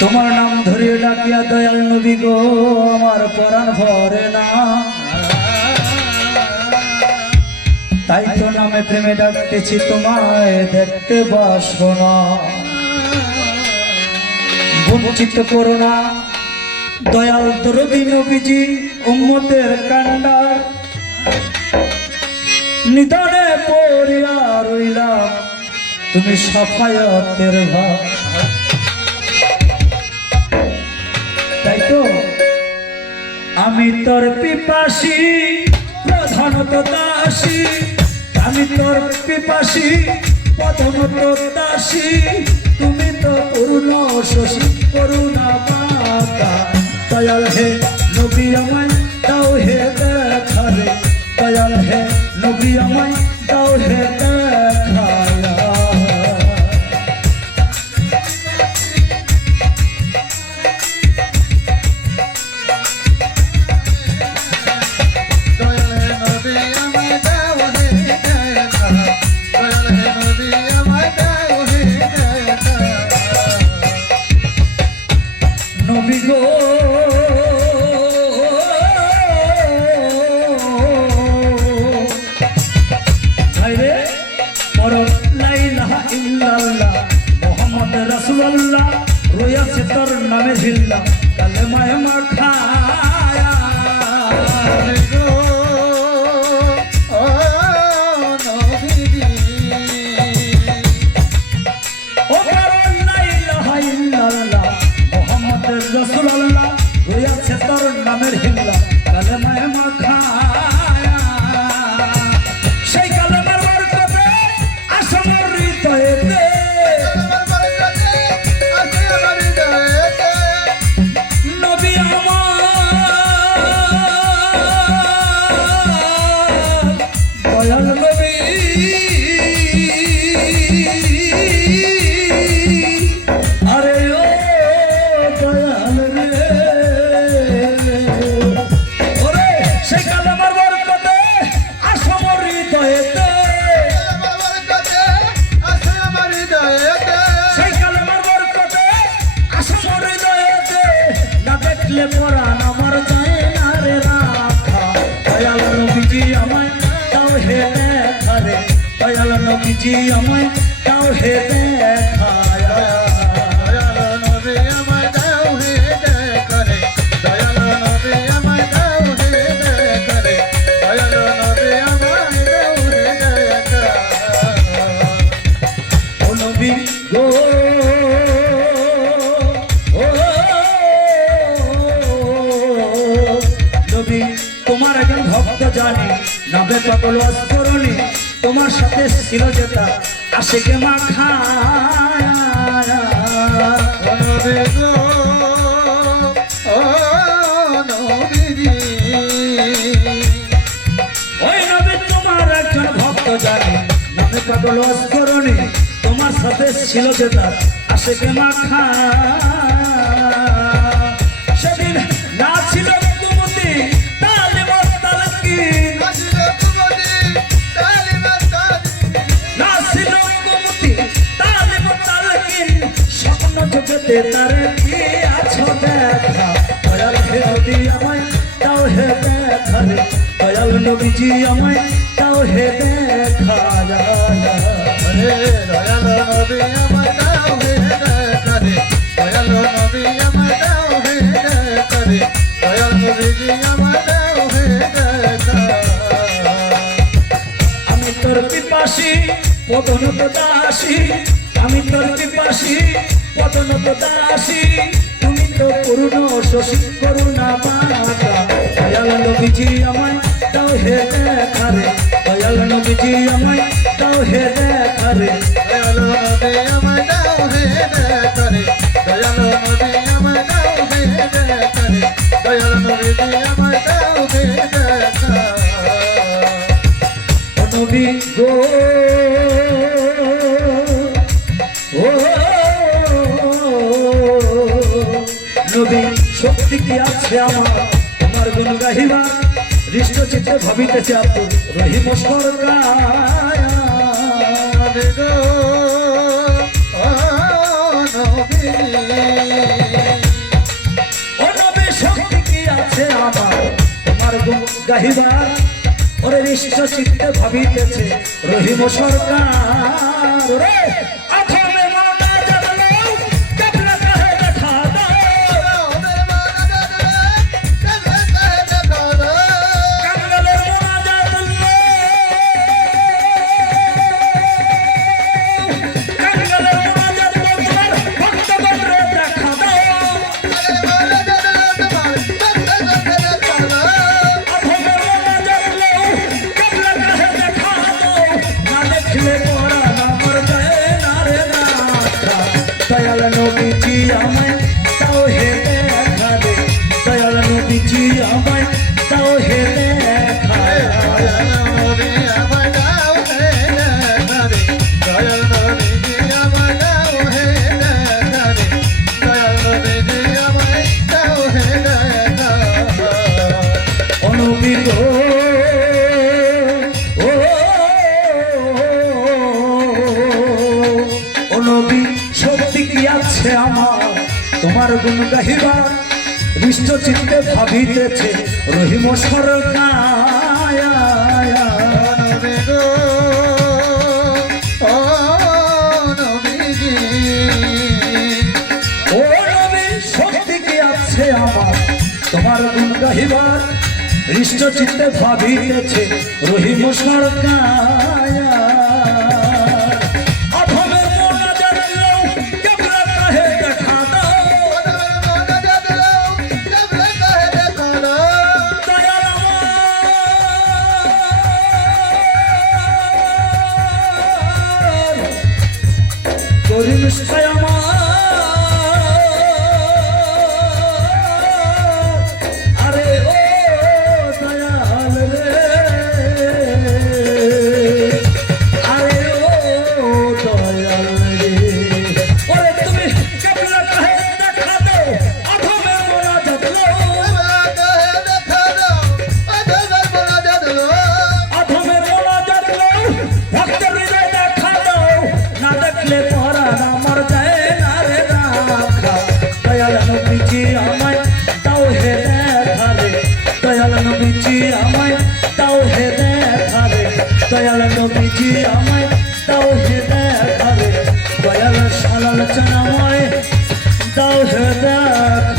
তোমার নাম ধরিয়ে ডাকিয়া দয়াল নবী গো, আমার পরাণ ভরে না। তাই তো নামে প্রেমে ডাকতেছি, তোমায় দেখতে বাসো না। বঞ্চিত করো না। দয়াল দরদি নবীজি, উম্মতের কান্ডার। নিদানে পড়িয়া রইলাম, তুমি সফায়তের ভাব আমি তোর পিপাসি, প্রধানত দাসী। আমি তোর পিপাসি, প্রধানত দাসী। তুমি তো করুণ শশী, করুণা মাতা। দয়াল হে নবী আমায়, দাও হে দেখা রে। দয়াল হে নবী আমায় মুহাম্মদ রাসূলুল্লাহ রয়েছে তোর নামের নবী গো ও নবী তোমার একজন ভক্ত জানি নবে পাগল অস্করণী তোমার সাথে ছিল যেটা মাখা নবীজি ওই নবী তোমার সাথে ছিল যেটা আশেকে মাখা সেদিন না ছিল জগতে তারে কি আছো দেখা? দয়াল হে নবী আমায় দাও হে দেখা রে। দয়াল নবীজি আমায় দাও হে দেখা রে। দয়াল নবী আমায় দাও হে দেখা রে। দয়াল নবী আমায় দাও হে দেখা রে। দয়াল নবীজি আমায় দাও হে দেখা আমি তোর পিপাসী পদনত দাসী আমি তোর পিপাসী পদনত দাসী তুমি তো করুণ শশী, করুণা মাতা। দয়াল নবীজি আমায় দাও হে দেখা রে দয়াল নবীজি আমায় দাও হে দেখা রে দয়াল নবী আমায় দাও হে দেখা রে দয়াল নবী আমায় দাও হে দেখা রে দয়াল নবীজি আমায় যদি শক্তি কি আছে আমার? তোমার গুণ গাহিবা, হৃষ্ট চিত্তে ভাবিতেছে আপ, রহিম শক্তি কি আছে আমার? তোমার গুণ গাহিবা, ওরে হৃষ্ট চিত্তে ভাবিতেছে রহিম সরকার আছে আমার তোমার গুণ গাহিবা বিষ্ট চিত্তে ভাবিতেছে রহিম সরকার আমার? তোমার গুণ গাহিবার হৃষ্ট চিত্তে ভাবিতেছে রহিম সরকার নবীজি আমায়, তাও হে দেখাবে। দয়াল নবীজি আমায়, তাও হে দেখাবে। দয়াল সালাল চানাময় তাও হে দেখাবে।